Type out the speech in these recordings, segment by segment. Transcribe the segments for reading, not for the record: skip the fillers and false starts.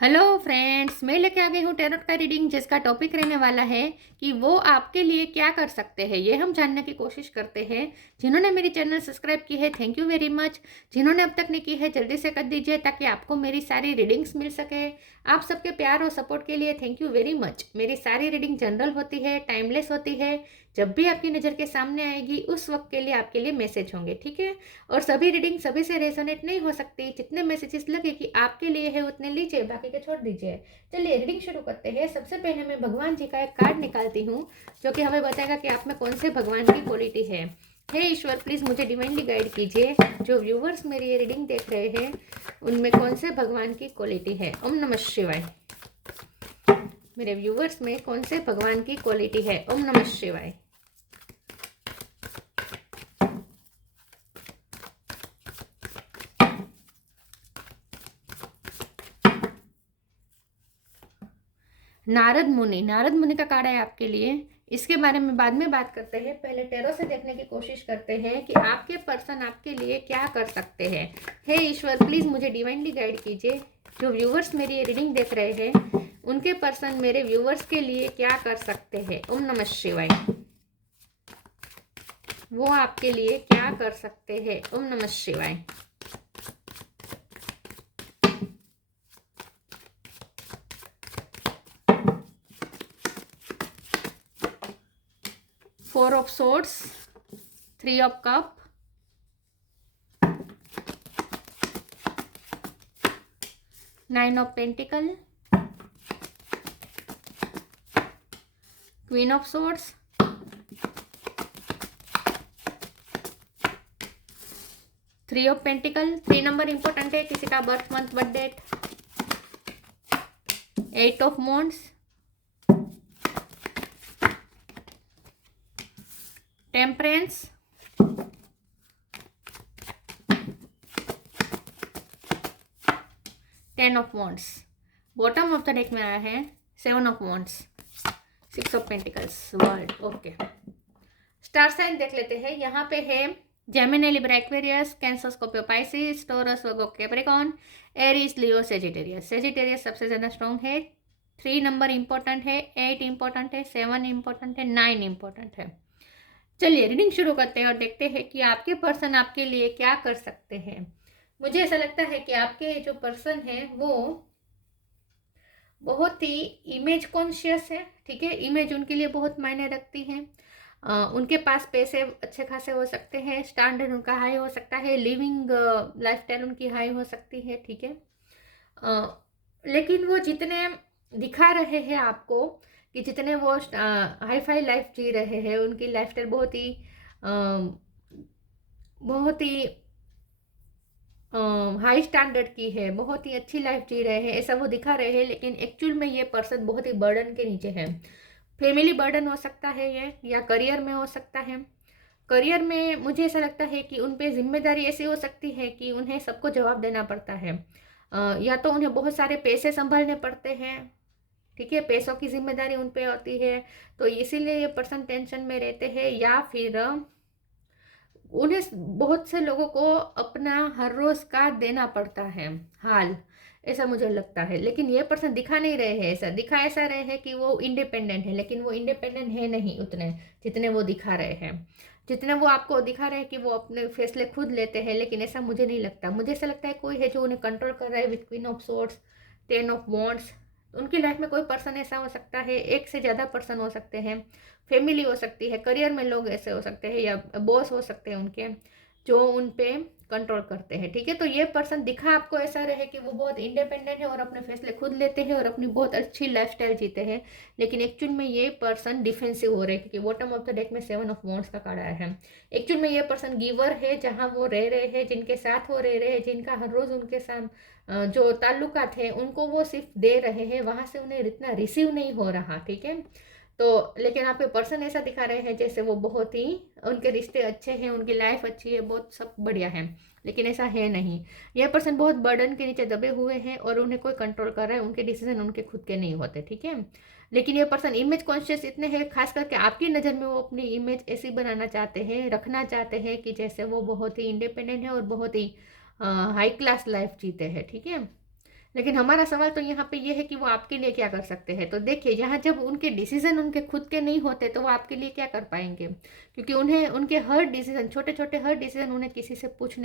Hello friends, मैं लेके आ गई हूँ टैरोट का रीडिंग, जिसका टॉपिक रहने वाला है कि वो आपके लिए क्या कर सकते हैं। ये हम जानने की कोशिश करते हैं। जिन्होंने मेरी चैनल सब्सक्राइब की है, थैंक यू वेरी मच। जिन्होंने अब तक नहीं की है, जल्दी से कर दीजिए ताकि आपको मेरी सारी रीडिंग्स मिल सके। आप सबके प्यार और सपोर्ट के लिए थैंक यू वेरी मच। मेरी सारी रीडिंग जनरल होती है, टाइमलेस होती है। जब भी आपकी नज़र के सामने आएगी उस वक्त के लिए आपके लिए मैसेज होंगे, ठीक है। और सभी रीडिंग सभी से रेजोनेट नहीं हो सकती। जितने मैसेजेस लगे कि आपके लिए है उतने लीजिए, बाकी के छोड़ दीजिए। चलिए रीडिंग शुरू करते हैं। सबसे पहले मैं भगवान जी का एक कार्ड निकालती हूँ, जो कि हमें बताएगा कि आप में कौन से भगवान की क्वालिटी है। हे ईश्वर, प्लीज़ मुझे डिवाइनली गाइड कीजिए। जो व्यूवर्स मेरी ये रीडिंग देख रहे हैं उनमें कौन से भगवान की क्वालिटी है। ओम नमः शिवाय। मेरे व्यूवर्स में कौन से भगवान की क्वालिटी है। ओम नमः शिवाय। नारद मुनि का कार्ड है आपके लिए। इसके बारे में बाद में बात करते हैं। पहले टैरो से देखने की कोशिश करते हैं कि आपके पर्सन आपके लिए क्या कर सकते हैं। हे ईश्वर, प्लीज़ मुझे डिवाइनली गाइड कीजिए। जो व्यूवर्स मेरी ये रीडिंग देख रहे हैं उनके पर्सन मेरे व्यूवर्स के लिए क्या कर सकते हैं। ओम नमः शिवाय। वो आपके लिए क्या कर सकते हैं। ओम नमः शिवाय। Four of swords, three of cup, nine of pentacle, queen of swords, three of pentacle. 3 number important है, किसी का birth month birth date. 8 of wands, temperance, 10 of wands. Bottom of the deck में आया है 7 of wands, 6 of pentacles, world. Okay, star sign देख लेते हैं। यहाँ पे है Gemini, Libra, Aquarius, Cancer, Scorpio, Pisces, Taurus, Virgo, Capricorn, Aries, लियो, Sagittarius. Sagittarius सबसे ज़्यादा स्ट्रॉन्ग है। 3 नंबर इंपॉर्टेंट है, 8 इंपॉर्टेंट है, 7 इंपॉर्टेंट है, 9 इंपॉर्टेंट है। चलिए रीडिंग शुरू करते हैं और देखते हैं कि आपके पर्सन आपके लिए क्या कर सकते हैं। मुझे ऐसा लगता है कि आपके जो पर्सन है वो बहुत ही इमेज कॉन्शियस है, ठीक है। इमेज उनके लिए बहुत मायने रखती है। उनके पास पैसे अच्छे खासे हो सकते हैं, स्टैंडर्ड उनका हाई हो सकता है, लिविंग लाइफस्टाइल उनकी हाई हो सकती है, ठीक है। लेकिन वो जितने दिखा रहे हैं आपको कि जितने वो हाई फाई लाइफ जी रहे हैं, उनकी लाइफस्टाइल बहुत ही हाई स्टैंडर्ड की है, बहुत ही अच्छी लाइफ जी रहे हैं, ऐसा वो दिखा रहे हैं। लेकिन एक्चुअल में ये पर्सन बहुत ही बर्डन के नीचे है। फैमिली बर्डन हो सकता है ये, या करियर में हो सकता है। करियर में मुझे ऐसा लगता है कि उन पे जिम्मेदारी ऐसी हो सकती है कि उन्हें सबको जवाब देना पड़ता है। या तो उन्हें बहुत सारे पैसे संभालने पड़ते हैं, ठीक है, पैसों की जिम्मेदारी उन पे होती है, तो इसीलिए ये पर्सन टेंशन में रहते हैं। या फिर उन्हें बहुत से लोगों को अपना हर रोज का देना पड़ता है हाल, ऐसा मुझे लगता है। लेकिन ये पर्सन दिखा नहीं रहे हैं ऐसा, दिखा ऐसा रहे हैं कि वो इंडिपेंडेंट है, लेकिन वो इंडिपेंडेंट है नहीं उतने जितने वो दिखा रहे हैं। जितने वो आपको दिखा रहे हैं कि वो अपने फैसले खुद लेते हैं, लेकिन ऐसा मुझे नहीं लगता। मुझे ऐसा लगता है कोई है जो उन्हें कंट्रोल कर रहा है with queen of swords, 10 of wands. उनकी लाइफ में कोई पर्सन ऐसा हो सकता है, एक से ज़्यादा पर्सन हो सकते हैं, फैमिली हो सकती है, करियर में लोग ऐसे हो सकते हैं, या बॉस हो सकते हैं उनके, जो उन पे कंट्रोल करते हैं, ठीक है। तो ये पर्सन दिखा आपको ऐसा रहे कि वो बहुत इंडिपेंडेंट है और अपने फैसले खुद लेते हैं और अपनी बहुत अच्छी लाइफस्टाइल जीते हैं। लेकिन एक्चुअल में ये पर्सन डिफेंसिव हो रहे हैं, क्योंकि बॉटम ऑफ द डेक में 7 ऑफ वॉन्ड्स का कार्ड आया है। एक्चुअल में ये पर्सन गिवर है, जहाँ वो रह रहे हैं, जिनके साथ वो रह रहे हैं, जिनका हर रोज उनके साथ जो ताल्लुकात है उनको वो सिर्फ दे रहे हैं, वहां से उन्हें इतना रिसीव नहीं हो रहा, ठीक है। तो लेकिन आपके पर्सन ऐसा दिखा रहे हैं जैसे वो बहुत ही, उनके रिश्ते अच्छे हैं, उनकी लाइफ अच्छी है, बहुत सब बढ़िया है, लेकिन ऐसा है नहीं। यह पर्सन बहुत बर्डन के नीचे दबे हुए हैं और उन्हें कोई कंट्रोल कर रहा है, उनके डिसीजन उनके खुद के नहीं होते, ठीक है। लेकिन ये पर्सन इमेज कॉन्शियस इतने हैं, खास करके आपकी नज़र में वो अपनी इमेज ऐसी बनाना चाहते हैं, रखना चाहते हैं कि जैसे वो बहुत ही इंडिपेंडेंट है और बहुत ही हाई क्लास लाइफ जीते हैं, ठीक है। लेकिन हमारा सवाल तो यहाँ पे ये है कि वो आपके लिए क्या कर सकते हैं। तो देखिए, यहाँ जब उनके डिसीजन उनके खुद के नहीं होते तो वो आपके लिए क्या कर पाएंगे, क्योंकि उन्हें उनके हर डिसीजन, छोटे छोटे हर डिसीजन उन्हें किसी से पूछ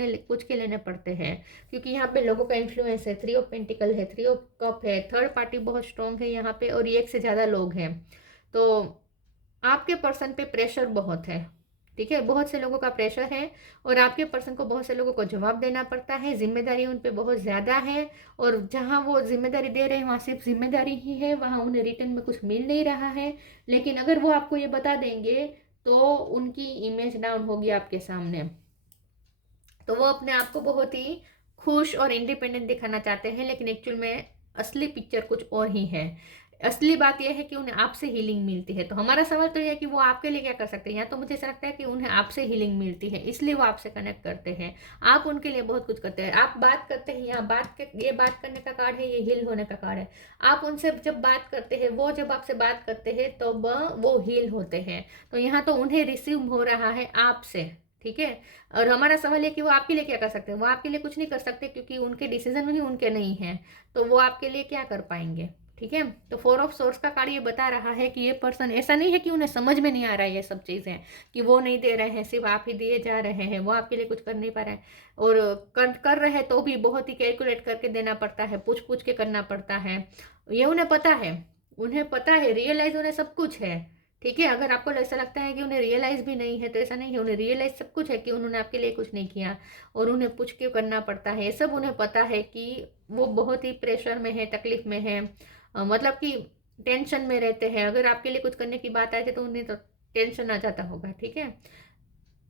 के लेने पड़ते हैं, क्योंकि यहाँ पे लोगों का इन्फ्लुएंस है, 3 ऑफ पेंटिकल है, 3 ऑफ कप है, थर्ड पार्टी बहुत स्ट्रांग है यहाँ पे, और एक से ज़्यादा लोग हैं। तो आपके पर्सन पे प्रेशर बहुत है, ठीक है, बहुत से लोगों का प्रेशर है, और आपके पर्सन को बहुत से लोगों को जवाब देना पड़ता है, जिम्मेदारी उन पे बहुत ज़्यादा है, और जहाँ वो जिम्मेदारी दे रहे हैं वहाँ सिर्फ जिम्मेदारी ही है, वहाँ उन्हें रिटर्न में कुछ मिल नहीं रहा है। लेकिन अगर वो आपको ये बता देंगे तो उनकी इमेज डाउन होगी आपके सामने, तो वो अपने आप को बहुत ही खुश और इंडिपेंडेंट दिखाना चाहते हैं, लेकिन एक्चुअल में असली पिक्चर कुछ और ही है। असली बात यह है कि उन्हें आपसे हीलिंग मिलती है। तो हमारा सवाल तो यह है कि वो आपके लिए क्या कर सकते हैं। या तो मुझे ऐसा लगता है कि उन्हें आपसे हीलिंग मिलती है, इसलिए वो आपसे कनेक्ट करते हैं, आप उनके लिए बहुत कुछ करते हैं, आप बात करते हैं, यहाँ ये बात करने का कार्ड है, ये हील होने का कार्ड है। आप उनसे जब बात करते हैं, वो जब आपसे बात करते हैं तो वो हील होते हैं। तो यहाँ तो उन्हें रिसीव हो रहा है आपसे, ठीक है। और हमारा सवाल है कि वो आपके लिए क्या कर सकते हैं। वो आपके लिए कुछ नहीं कर सकते, क्योंकि उनके डिसीजन ही उनके नहीं हैं, तो वो आपके लिए क्या कर पाएंगे, ठीक है। तो 4 ऑफ सोर्स का कार्ड ये बता रहा है कि ये पर्सन, ऐसा नहीं है कि उन्हें समझ में नहीं आ रहा है ये सब चीज़ें, कि वो नहीं दे रहे हैं, सिर्फ आप ही दिए जा रहे हैं, वो आपके लिए कुछ कर नहीं पा रहे हैं, और कर रहे हैं तो भी बहुत ही कैलकुलेट करके देना पड़ता है, पूछ पूछ के करना पड़ता है। ये उन्हें पता है, रियलाइज उन्हें सब कुछ है, ठीक है। अगर आपको ऐसा लगता है कि उन्हें रियलाइज भी नहीं है, तो ऐसा नहीं है, उन्हें रियलाइज सब कुछ है कि उन्होंने आपके लिए कुछ नहीं किया, और उन्हें पूछ के करना पड़ता है। ये सब उन्हें पता है कि वो बहुत ही प्रेशर में है, तकलीफ में है, मतलब कि टेंशन में रहते हैं। अगर आपके लिए कुछ करने की बात आए तो उन्हें तो टेंशन आ जाता होगा, ठीक है।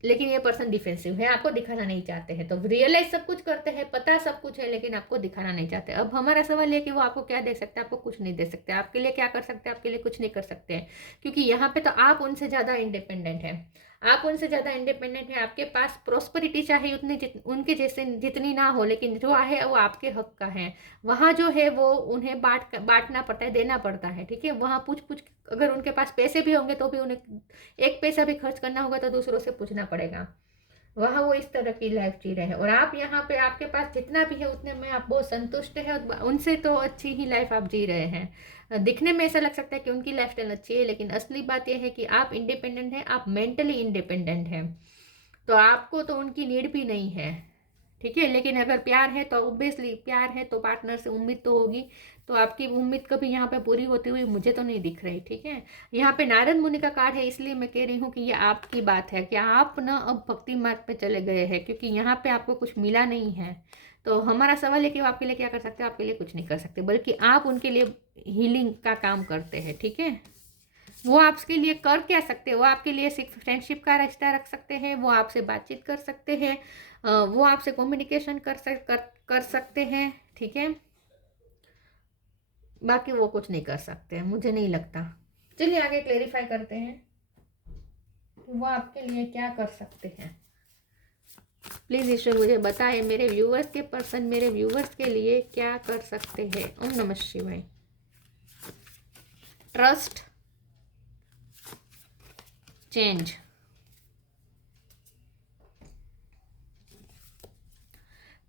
लेकिन ये पर्सन डिफेंसिव है, आपको दिखाना नहीं चाहते हैं। तो रियलाइज सब कुछ करते हैं, पता सब कुछ है, लेकिन आपको दिखाना नहीं चाहते। अब हमारा सवाल है कि वो आपको क्या दे सकते हैं। आपको कुछ नहीं दे सकते। आपके लिए क्या कर सकते हैं, आपके लिए कुछ नहीं कर सकते हैं, क्योंकि यहाँ पे तो आप उनसे ज़्यादा इंडिपेंडेंट हैं। आप उनसे ज़्यादा इंडिपेंडेंट है, आपके पास प्रॉस्पेरिटी चाहे उतनी उनके जैसे जितनी ना हो, लेकिन जो है वो आपके हक का है। वहाँ जो है वो उन्हें बांटना पड़ता है, देना पड़ता है, ठीक है। वहाँ पूछ पूछ, अगर उनके पास पैसे भी होंगे तो भी उन्हें एक पैसा भी खर्च करना होगा तो दूसरों से पूछना पड़ेगा। वहाँ वो इस तरह की लाइफ जी रहे हैं, और आप यहाँ पे आपके पास जितना भी है उतने में आप बहुत संतुष्ट है, और उनसे तो अच्छी ही लाइफ आप जी रहे हैं। दिखने में ऐसा लग सकता है कि उनकी लाइफ स्टाइल अच्छी है, लेकिन असली बात यह है कि आप इंडिपेंडेंट हैं, आप मेंटली इंडिपेंडेंट हैं। तो आपको तो उनकी नीड भी नहीं है, ठीक है। लेकिन अगर प्यार है तो ऑब्वियसली, प्यार है तो पार्टनर से उम्मीद तो होगी। तो आपकी उम्मीद कभी यहाँ पे पूरी होती हुई मुझे तो नहीं दिख रही, ठीक है। यहाँ पे नारद मुनि का कार्ड है, इसलिए मैं कह रही हूँ कि ये आपकी बात है कि आप ना अब भक्ति मार्ग पे चले गए हैं, क्योंकि यहाँ पे आपको कुछ मिला नहीं है। तो हमारा सवाल है कि वो आपके लिए क्या कर सकते हैं। आपके लिए कुछ नहीं कर सकते, बल्कि आप उनके लिए हीलिंग का काम करते हैं, ठीक है। वो आपके लिए कर क्या सकते हैं, वो आपके लिए सिर्फ फ्रेंडशिप का रिश्ता रख सकते हैं, वो आपसे बातचीत कर सकते हैं, वो आपसे कम्युनिकेशन कर सकते हैं, ठीक है। बाकी वो कुछ नहीं कर सकते, मुझे नहीं लगता। चलिए आगे क्लेरिफाई करते हैं वो आपके लिए क्या कर सकते हैं। प्लीज ईश्वर मुझे बताएं, मेरे व्यूवर्स के पर्सन मेरे व्यूवर्स के लिए क्या कर सकते हैं। ओम नमः शिवाय। Trust, change,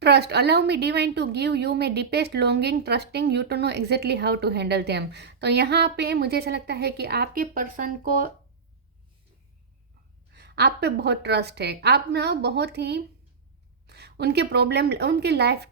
trust, allow me divine to give you my deepest longing, trusting you to know exactly how to handle them. तो यहाँ पे मुझे ऐसा लगता है कि आपके पर्सन को आप पे बहुत ट्रस्ट है। आप ना बहुत ही उनके प्रॉब्लम, उनके लाइफ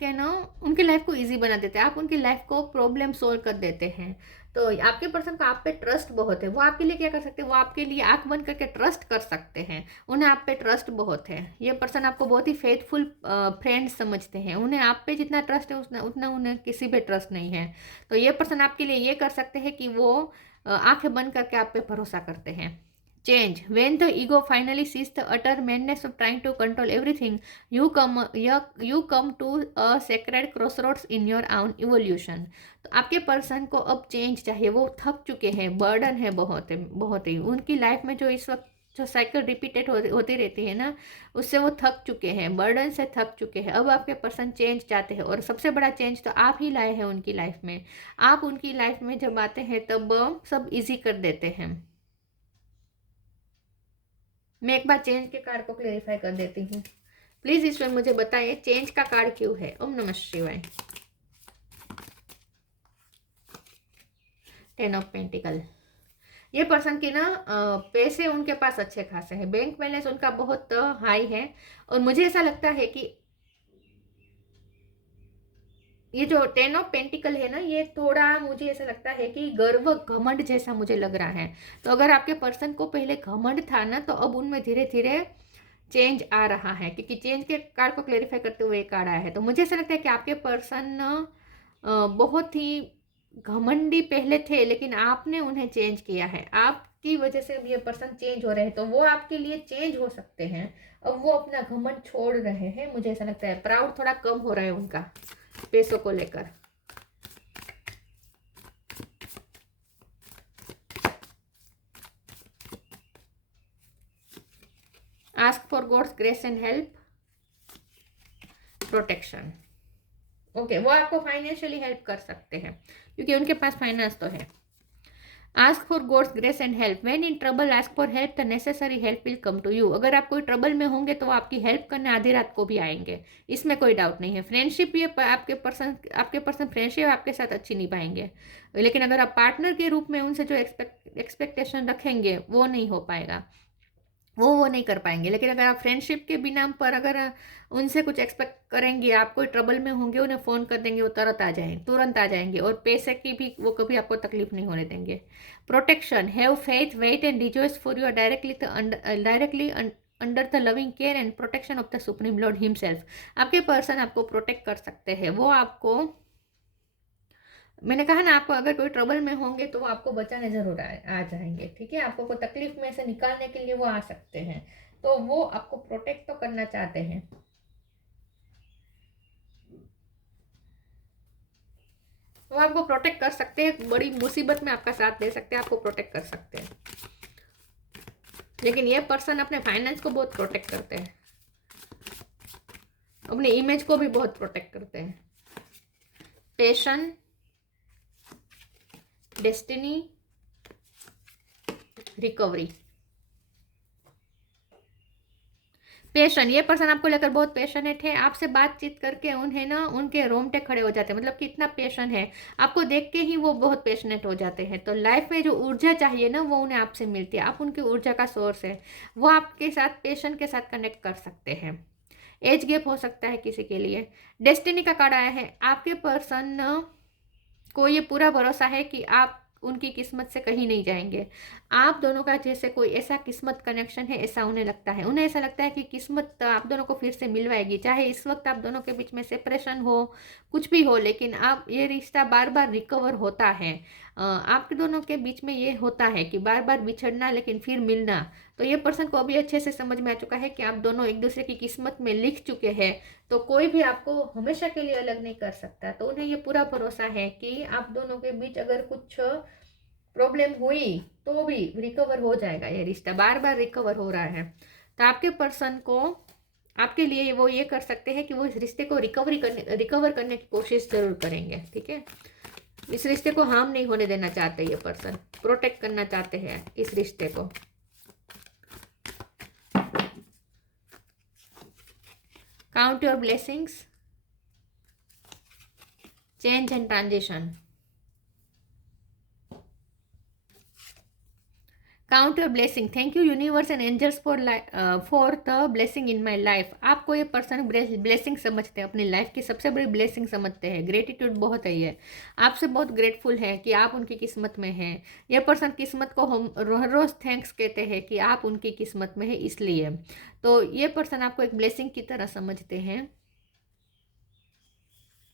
को इजी बना देते हैं, आप उनकी लाइफ को प्रॉब्लम सोल्व कर देते हैं। तो आपके पर्सन का आप पे ट्रस्ट बहुत है। वो आपके लिए क्या कर सकते हैं, वो आपके लिए आंख बंद करके ट्रस्ट कर सकते हैं। उन्हें आप पे ट्रस्ट बहुत है। ये पर्सन आपको बहुत ही फेथफुल फ्रेंड समझते हैं। उन्हें आप पे जितना ट्रस्ट है उतना उन्हें किसी पे ट्रस्ट नहीं है। तो ये पर्सन आपके लिए ये कर सकते हैं कि वो आंखें बंद करके आप पे भरोसा करते हैं। Change. When the ego finally sees the utter madness of trying to control everything, you come to a sacred crossroads in your own evolution. तो आपके पर्सन को अब चेंज चाहिए। वो थक चुके हैं, बर्डन है बहुत ही उनकी लाइफ में। जो इस वक्त जो साइकिल रिपीटेड होती रहती है ना, उससे वो थक चुके हैं, बर्डन से थक चुके हैं। अब आपके पर्सन चेंज चाहते हैं, और सबसे बड़ा चेंज तो आप ही लाए हैं उनकी लाइफ में। आप उनकी लाइफ में जब आते हैं तब सब इजी कर देते हैं। मैं एक बार चेंज के कार्ड को क्लेरिफाई कर देती हूँ। प्लीज ईश्वर मुझे बताइए चेंज का कार्ड क्यों है। ओम नमः शिवाय। 10 ऑफ पेंटिकल। ये पर्सन की ना पैसे उनके पास अच्छे खासे हैं, बैंक बैलेंस उनका बहुत हाई है। और मुझे ऐसा लगता है कि ये जो 10 ऑफ पेंटिकल है ना, ये थोड़ा मुझे ऐसा लगता है कि गर्व घमंड जैसा मुझे लग रहा है। तो अगर आपके पर्सन को पहले घमंड था ना, तो अब उनमें धीरे धीरे चेंज आ रहा है, क्योंकि चेंज के कार्ड को क्लेरिफाई करते हुए एक कार्ड आया है। तो मुझे ऐसा लगता है कि आपके पर्सन बहुत ही घमंडी पहले थे, लेकिन आपने उन्हें चेंज किया है। आपकी वजह से ये पर्सन चेंज हो रहे हैं, तो वो आपके लिए चेंज हो सकते हैं। अब वो अपना घमंड छोड़ रहे हैं, मुझे ऐसा लगता है। प्राउड थोड़ा कम हो रहा है उनका पैसों को लेकर। Ask for God's grace and help, protection. Okay, वो आपको फाइनेंशियली हेल्प कर सकते हैं, क्योंकि उनके पास फाइनेंस तो है। Ask for God's grace and help, when in trouble ask for help, the necessary help will come to you. अगर आप कोई ट्रबल में होंगे तो वो आपकी हेल्प करने आधी रात को भी आएंगे, इसमें कोई डाउट नहीं है। फ्रेंडशिप, ये आपके पर्सन फ्रेंडशिप आपके साथ अच्छी निभाएंगे, लेकिन अगर आप पार्टनर के रूप में उनसे जो एक्सपेक्टेशन रखेंगे वो नहीं हो पाएगा, वो नहीं कर पाएंगे। लेकिन अगर आप फ्रेंडशिप के बिना पर अगर उनसे कुछ एक्सपेक्ट करेंगे, आप कोई ट्रबल में होंगे, उन्हें फ़ोन कर देंगे, वो तुरंत आ जाएंगे, और पैसे की भी वो कभी आपको तकलीफ नहीं होने देंगे। Protection, have faith, wait and rejoice for you directly under the loving care and protection of the supreme Lord himself. आपके पर्सन आपको प्रोटेक्ट कर सकते हैं। वो आपको, मैंने कहा ना, आपको अगर कोई ट्रबल में होंगे तो वो आपको बचाने जरूर आ जाएंगे, ठीक है। आपको कोई तकलीफ में से निकालने के लिए वो आ सकते हैं, तो वो आपको प्रोटेक्ट तो करना चाहते हैं। वो आपको प्रोटेक्ट कर सकते हैं, बड़ी मुसीबत में आपका साथ दे सकते हैं, आपको प्रोटेक्ट कर सकते हैं। लेकिन ये पर्सन अपने फाइनेंस को बहुत प्रोटेक्ट करते हैं, अपने इमेज को भी बहुत प्रोटेक्ट करते हैं। Passion, destiny, recovery. पेशन, ये पर्सन आपको लेकर बहुत पैशनेट है। आपसे बातचीत करके उन्हें ना उनके रोंगटे खड़े हो जाते हैं, मतलब कितना पैशन है, आपको देख के ही वो बहुत पैशनेट हो जाते हैं। तो लाइफ में जो ऊर्जा चाहिए ना, वो उन्हें आपसे मिलती है, आप उनकी ऊर्जा का सोर्स है। वो आपके साथ पैशन के साथ कनेक्ट कर सकते हैं। एज गैप हो सकता है किसी के लिए। डेस्टिनी का कार्ड आया है। आपके पर्सन को ये पूरा भरोसा है कि आप उनकी किस्मत से कहीं नहीं जाएंगे। आप दोनों का जैसे कोई ऐसा किस्मत कनेक्शन है, ऐसा उन्हें लगता है। उन्हें ऐसा लगता है कि किस्मत आप दोनों को फिर से मिलवाएगी, चाहे इस वक्त आप दोनों के बीच में सेपरेशन हो, कुछ भी हो, लेकिन आप ये रिश्ता बार बार रिकवर होता है। आपके दोनों के बीच में ये होता है कि बार बार बिछड़ना लेकिन फिर मिलना। तो ये पर्सन को अभी अच्छे से समझ में आ चुका है कि आप दोनों एक दूसरे की किस्मत में लिख चुके हैं, तो कोई भी आपको हमेशा के लिए अलग नहीं कर सकता। तो उन्हें ये पूरा भरोसा है कि आप दोनों के बीच अगर कुछ प्रॉब्लम हुई तो भी रिकवर हो जाएगा। ये रिश्ता बार बार रिकवर हो रहा है। तो आपके पर्सन को, आपके लिए वो ये कर सकते हैं कि वो इस रिश्ते को रिकवर करने की कोशिश जरूर करेंगे, ठीक है। इस रिश्ते को हार्म नहीं होने देना चाहते, ये पर्सन प्रोटेक्ट करना चाहते हैं इस रिश्ते को। Count your blessings, change and transition. Count your blessing, thank you universe and angels for the blessing in my life. आपको ये पर्सन ब्लेसिंग समझते हैं, अपनी लाइफ की सबसे बड़ी ब्लेसिंग समझते हैं। ग्रेटिट्यूड बहुत है, ये आपसे बहुत ग्रेटफुल है कि आप उनकी किस्मत में हैं। ये पर्सन किस्मत को हम हर रोज़ थैंक्स कहते हैं कि आप उनकी किस्मत में है, इसलिए। तो ये पर्सन आपको एक ब्लेसिंग की तरह समझते हैं।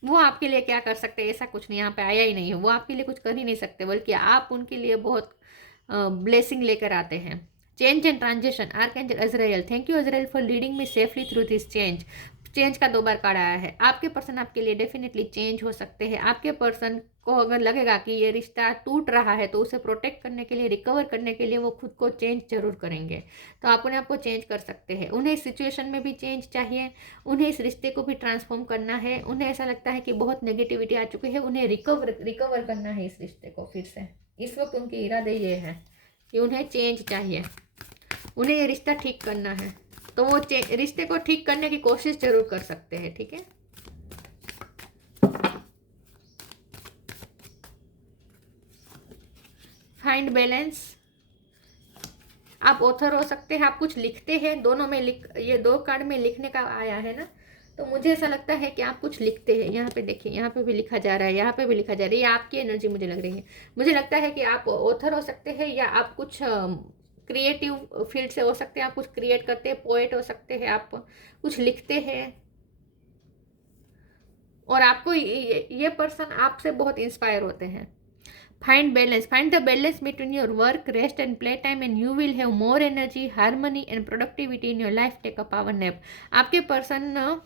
वो आपके लिए क्या कर सकते हैं, ऐसा कुछ नहीं, यहाँ पे आया ही नहीं है। वो आपके लिए कुछ कर ही नहीं सकते, बल्कि आप उनके लिए बहुत ब्लेसिंग लेकर आते हैं। Change and transition, archangel Azrael, thank you Azrael for leading me safely through this change. Change का 2 बार कार्ड आया है। आपके पर्सन आपके लिए डेफिनेटली चेंज हो सकते हैं। आपके पर्सन को अगर लगेगा कि ये रिश्ता टूट रहा है, तो उसे प्रोटेक्ट करने के लिए, रिकवर करने के लिए वो खुद को चेंज जरूर करेंगे। तो आप उन्हें आपको चेंज कर सकते हैं। उन्हें इस सिचुएशन में भी चेंज चाहिए, उन्हें इस रिश्ते को भी ट्रांसफॉर्म करना है। उन्हें ऐसा लगता है कि बहुत नेगेटिविटी आ चुकी है, उन्हें रिकवर करना है इस रिश्ते को फिर से। इस वक्त उनके इरादे ये है कि उन्हें चेंज चाहिए, उन्हें ये रिश्ता ठीक करना है। तो वो रिश्ते को ठीक करने की कोशिश जरूर कर सकते हैं, ठीक है। फाइंड बैलेंस, आप ऑथर हो सकते हैं, आप कुछ लिखते हैं, दोनों में ये 2 कार्ड में लिखने का आया है ना, तो मुझे ऐसा लगता है कि आप कुछ लिखते हैं। यहाँ पे देखिए, यहाँ पे भी लिखा जा रहा है, यहाँ पे भी लिखा जा रहा है, ये आपकी एनर्जी मुझे लग रही है। मुझे लगता है कि आप ऑथर हो सकते हैं, या आप कुछ क्रिएटिव फील्ड से हो सकते हैं, आप कुछ क्रिएट करते हैं, पोएट हो सकते हैं, आप कुछ लिखते हैं, और आपको ये पर्सन आपसे बहुत इंस्पायर होते हैं। Find balance. Find the balance between your work, rest and playtime, and you will have more energy, harmony and productivity in your life. Take a power nap. आपके पर्सन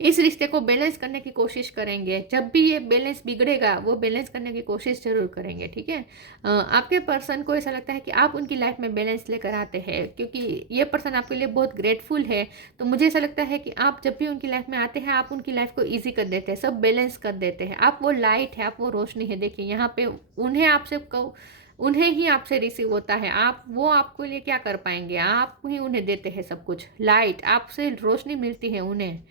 इस रिश्ते को बैलेंस करने की कोशिश करेंगे। जब भी ये बैलेंस बिगड़ेगा, वो बैलेंस करने की कोशिश जरूर करेंगे, ठीक है। आपके पर्सन को ऐसा लगता है कि आप उनकी लाइफ में बैलेंस लेकर आते हैं, क्योंकि ये पर्सन आपके लिए बहुत ग्रेटफुल है। तो मुझे ऐसा लगता है कि आप जब भी उनकी लाइफ में आते हैं, आप उनकी लाइफ को ईजी कर देते हैं, सब बैलेंस कर देते हैं। आप वो लाइट है, आप वो रोशनी है। देखिए यहाँ पे उन्हें ही आपसे रिसीव होता है। आपको लिए क्या कर पाएंगे, आप ही उन्हें देते हैं सब कुछ। लाइट, आपसे रोशनी मिलती है उन्हें।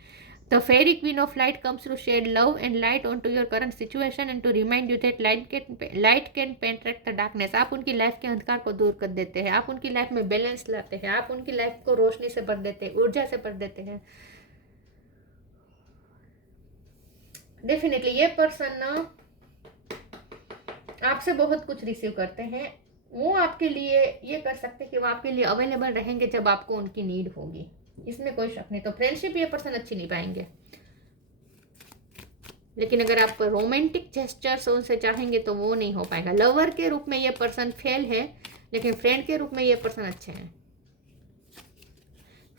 The fairy queen of light comes to shed love and light onto your current situation and to remind you that light can penetrate the darkness. आप उनकी लाइफ के अंधकार को दूर कर देते हैं, आप उनकी लाइफ में बैलेंस लाते हैं, आप उनकी लाइफ को रोशनी से भर देते हैं, ऊर्जा से भर देते हैं। डेफिनेटली ये पर्सन ना आपसे बहुत कुछ रिसीव करते हैं। वो आपके लिए ये कर सकते हैं कि वो आपके लिए अवेलेबल रहेंगे जब आपको उनकी नीड होगी, इसमें कोई शक नहीं। तो फ्रेंडशिप ये पर्सन अच्छी नहीं पाएंगे, लेकिन अगर आप रोमांटिक जेस्चर्स उनसे चाहेंगे तो वो नहीं हो पाएगा। लवर के रूप में ये पर्सन फेल है, लेकिन फ्रेंड के रूप में ये पर्सन अच्छे हैं।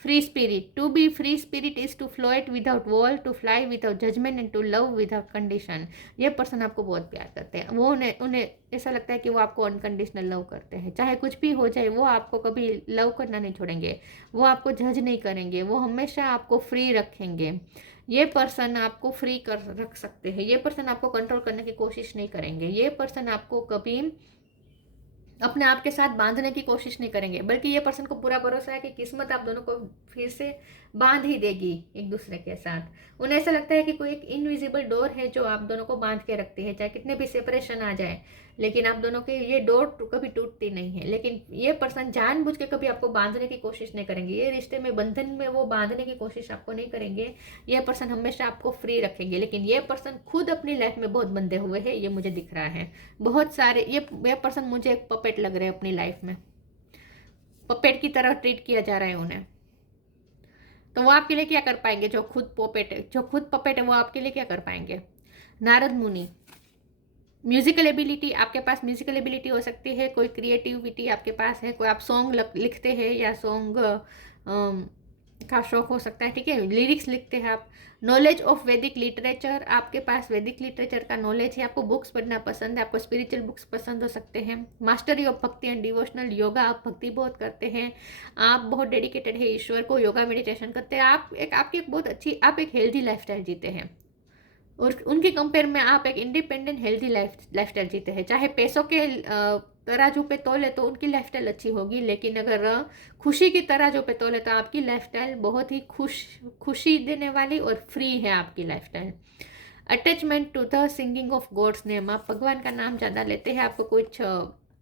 Free spirit, to be free spirit is to float without wall, to fly without judgment and to love without condition. ये पर्सन आपको बहुत प्यार करते हैं। वो उन्हें ऐसा लगता है कि वो आपको अनकंडीशनल लव करते हैं, चाहे कुछ भी हो जाए वो आपको कभी लव करना नहीं छोड़ेंगे, वो आपको जज नहीं करेंगे, वो हमेशा आपको फ्री रखेंगे। ये पर्सन आपको फ्री कर रख सकते हैं, ये पर्सन आपको कंट्रोल करने की कोशिश नहीं करेंगे, ये पर्सन आपको कभी अपने आप के साथ बांधने की कोशिश नहीं करेंगे, बल्कि ये पर्सन को पूरा भरोसा है कि किस्मत आप दोनों को फिर से बांध ही देगी एक दूसरे के साथ। उन्हें ऐसा लगता है कि कोई एक इनविजिबल डोर है जो आप दोनों को बांध के रखती है, चाहे कितने भी सेपरेशन आ जाए, लेकिन आप दोनों के ये डोर कभी टूटती नहीं है। लेकिन ये पर्सन जानबूझ के कभी आपको बांधने की कोशिश नहीं करेंगे, ये रिश्ते में बंधन में वो बांधने की कोशिश आपको नहीं करेंगे। ये पर्सन हमेशा आपको फ्री रखेंगे, लेकिन ये पर्सन खुद अपनी लाइफ में बहुत बंधे हुए हैं, ये मुझे दिख रहा है। बहुत सारे ये पर्सन मुझे एक पपेट लग रहे हैं अपनी लाइफ में, पपेट की तरह ट्रीट किया जा रहा है उन्हें। तो वो आपके लिए क्या कर पाएंगे? जो खुद पपेट है वो आपके लिए क्या कर पाएंगे? नारद मुनि, म्यूजिकल एबिलिटी, आपके पास म्यूजिकल एबिलिटी हो सकती है, कोई क्रिएटिविटी आपके पास है, कोई आप सॉन्ग लिखते हैं या सॉन्ग का शौक हो सकता है, ठीक है, लिरिक्स लिखते हैं आप। नॉलेज ऑफ वैदिक लिटरेचर, आपके पास वैदिक लिटरेचर का नॉलेज है, आपको बुक्स पढ़ना पसंद है, आपको स्पिरिचुअल बुक्स पसंद हो सकते हैं। मास्टरी ऑफ भक्ति एंड डिवोशनल योगा, आप भक्ति बहुत करते हैं, आप बहुत डेडिकेटेड है ईश्वर को, योगा मेडिटेशन करते हैं, आप एक हेल्दी लाइफस्टाइल जीते हैं, और उनके कंपेयर में आप एक इंडिपेंडेंट हेल्दी लाइफस्टाइल जीते हैं। चाहे पैसों के तराजू पे तोले तो उनकी लाइफस्टाइल अच्छी होगी, लेकिन अगर खुशी की तराजू पे तोले तो आपकी लाइफस्टाइल बहुत ही खुशी देने वाली और फ्री है आपकी lifestyle. Attachment to the singing of God's name, आप भगवान का नाम ज़्यादा लेते हैं, आपको कुछ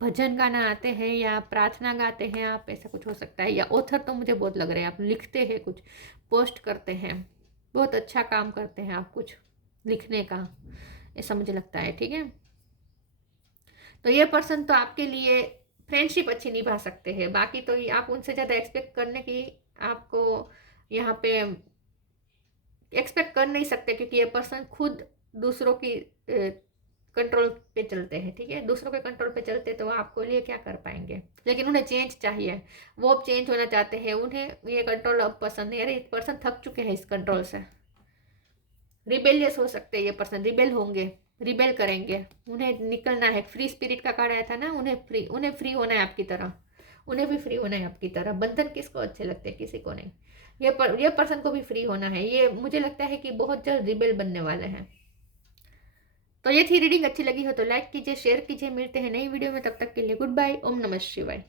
भजन गाना आते हैं या प्रार्थना गाते हैं आप, ऐसा कुछ हो सकता है। या ऑथर तो मुझे बहुत लग रहे हैं, आप लिखते हैं, कुछ पोस्ट करते हैं, बहुत अच्छा काम करते हैं आप कुछ लिखने का, ऐसा मुझे लगता है, ठीक है। तो ये पर्सन तो आपके लिए फ्रेंडशिप अच्छी निभा सकते हैं, बाकी तो आप उनसे ज़्यादा एक्सपेक्ट करने की आपको यहाँ पे एक्सपेक्ट कर नहीं सकते, क्योंकि ये पर्सन खुद दूसरों की कंट्रोल पे चलते हैं, ठीक है। दूसरों के कंट्रोल पे चलते तो वो आपको लिए क्या कर पाएंगे, लेकिन उन्हें चेंज चाहिए, वो अब चेंज होना चाहते हैं, उन्हें ये कंट्रोल अब पसंद नहीं। अरे पर्सन थक चुके हैं इस कंट्रोल से, रिबेलियस हो सकते हैं ये पर्सन, रिबेल होंगे, रिबेल करेंगे, उन्हें निकलना है। फ्री स्पिरिट का कार्ड आया था ना, उन्हें फ्री होना है आपकी तरह, उन्हें भी फ्री होना है आपकी तरह। बंधन किसको अच्छे लगते हैं? किसी को नहीं। ये पर्सन को भी फ्री होना है, ये मुझे लगता है कि बहुत जल्द रिबेल बनने वाले हैं। तो ये थी रीडिंग, अच्छी लगी हो तो लाइक कीजिए, शेयर कीजिए, मिलते हैं नई वीडियो में, तब तक के लिए गुड बाय, ओम नमः शिवाय।